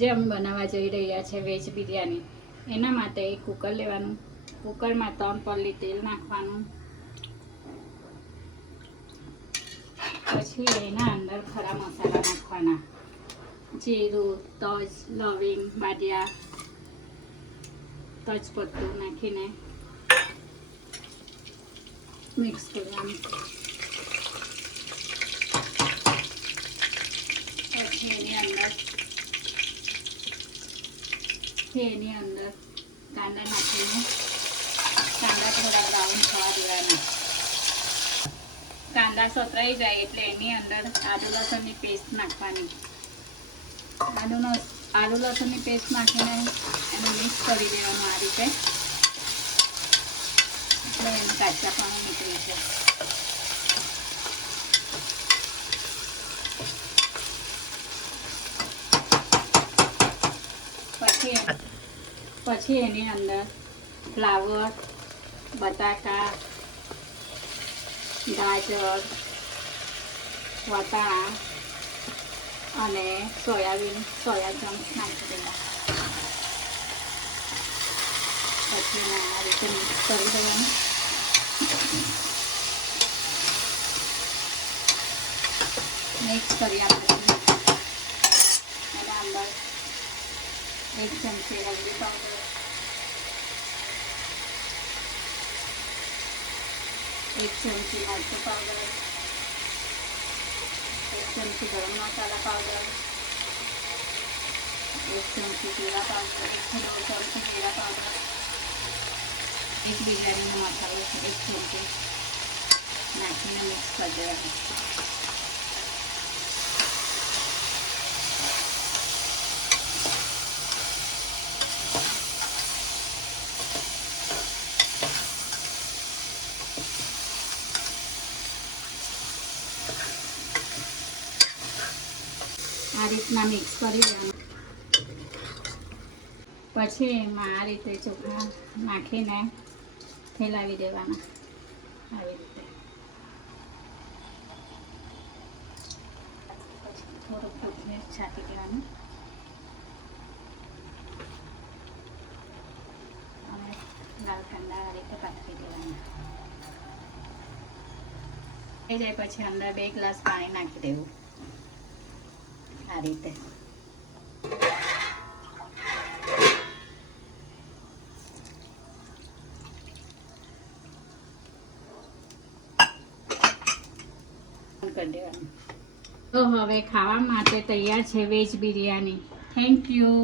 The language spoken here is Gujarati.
આજે અમે બનાવવા જઈ રહ્યા છે વેજ બિરયાની. એના માટે એક કુકર લેવાનું. કુકરમાં 3 પલ્લી તેલ નાખવાનું. પછી એના અંદર ખરા મસાલા નાખવાના. જીરું, તજ, લવિંગ, બાદિયા, તજપત્તું નાખીને મિક્સ કરવાનું. પછી એની અંદર કાંદા નાખીને કાંદા થોડા બ્રાઉન થવા દેવાના. કાંદા સતરાઈ જાય એટલે એની અંદર આદુ લસણની પેસ્ટ નાખવાની. આદુ લસણની પેસ્ટ નાખીને એને મિક્સ કરી દેવાનું આ રીતે, એટલે એનું કાચા પાણી નીકળી છે. પછી એની અંદર ફ્લાવર, બટાકા, ગાજર, વટાણા અને સોયા ચંક્સ નાખી દેવા. પછી આ રીતે મિક્સ કરી દેવાનું. મિક્સ કર્યા પછી એના અંદર 1 ચમચી હળદી પાવડર, 1 ચમચી મરચું પાવડર, 1 ચમચી ગરમ મસાલા પાવડર, 1 ચમચી જીરા પાવડર, 1 ચમચી જીરા પાવડર, 1 બિરયાનીનો મસાલો 1 ચમચી નાખીને મિક્સ કરી દેવાનું. આ રીતના મિક્સ કરી દેવાનું. પછી એમાં આ રીતે ચોખા નાખીને ફેલાવી દેવાના આવી રીતે. પછી થોડુંક કોથમીર છાંટી દેવાનું અને લાલ કાંદા આ રીતે પાથરી દેવાના. થઈ જાય પછી અંદર 2 ગ્લાસ પાણી નાખી દેવું આ રીતે. કરી દેવાનું. તો હવે ખાવા માટે તૈયાર છે વેજ બિરયાની. Thank you.